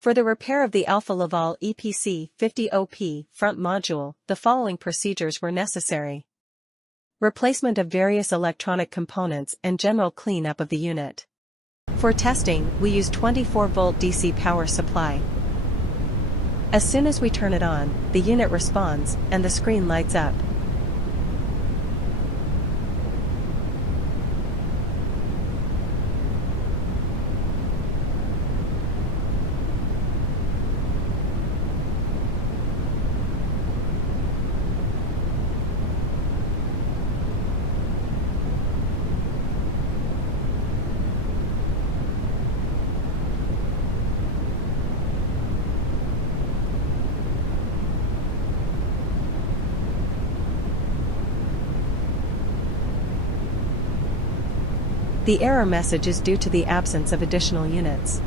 For the repair of the Alfa Laval EPC50 OP front module, the following procedures were necessary. Replacement of various electronic components and general cleanup of the unit. For testing, we use 24-volt DC power supply. As soon as we turn it on, the unit responds, and the screen lights up. The error message is due to the absence of additional units.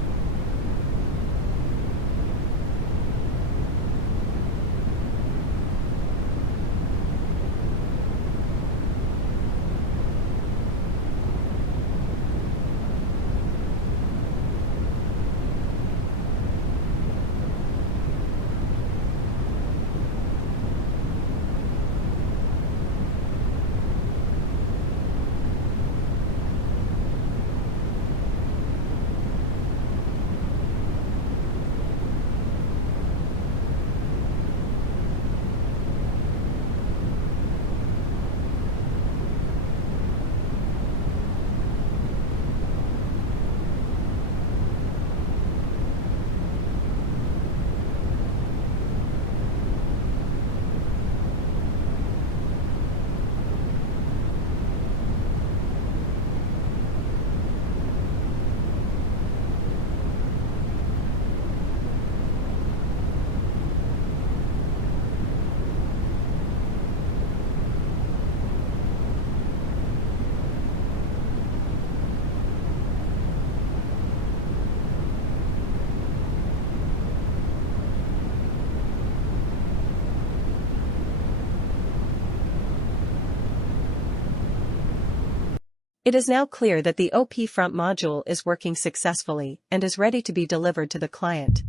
It is now clear that the OP front module is working successfully and is ready to be delivered to the client.